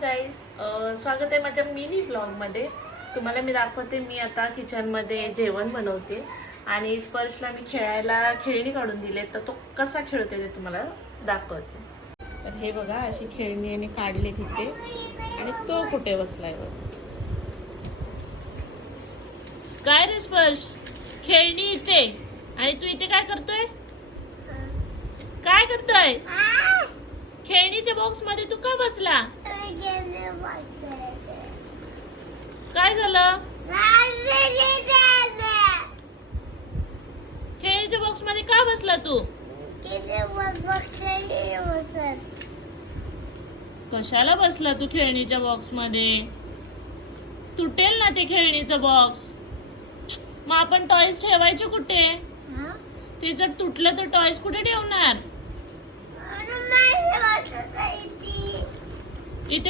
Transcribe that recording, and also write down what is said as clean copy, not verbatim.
Guys, स्वागत आहे माझ्या मिनी ब्लॉगमध्ये। तुम्हाला मी दाखवते मी आता किचनमध्ये जेवण बनवते आणि स्पर्शला मी खेळायला खेळणी काढून दिले, तर तो कसा खेळते ते तुम्हाला दाखवते। तर हे बघा, अशी खेळणी आणि काढली तिथे आणि तो कुठे बसलाय बघ। काय रे स्पर्श, खेळणी इथे आणि तू इथे काय करतोय? काय करतोय? खेळणीच्या बॉक्स मध्ये तू का बसला? काय झालं? खेळणीच्या बॉक्स मध्ये का बसला तू? कशाला बसला तू खेळणीच्या बॉक्स मध्ये? तुटेल ना ते खेळणीचं बॉक्स। मग आपण टॉयज ठेवायचे कुठे? ते जर तुटलं तर टॉयज कुठे ठेवणार? इथे